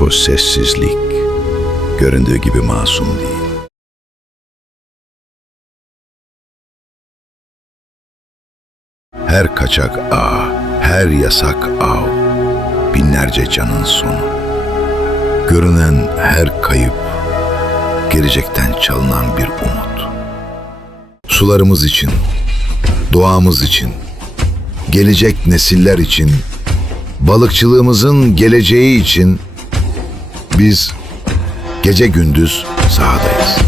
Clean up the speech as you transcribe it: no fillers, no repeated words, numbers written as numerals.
Bu sessizlik göründüğü gibi masum değil. Her kaçak ağ, her yasak av, binlerce canın sonu. Görünen her kayıp, gelecekten çalınan bir umut. Sularımız için, doğamız için, gelecek nesiller için, balıkçılığımızın geleceği için biz gece gündüz sahadayız.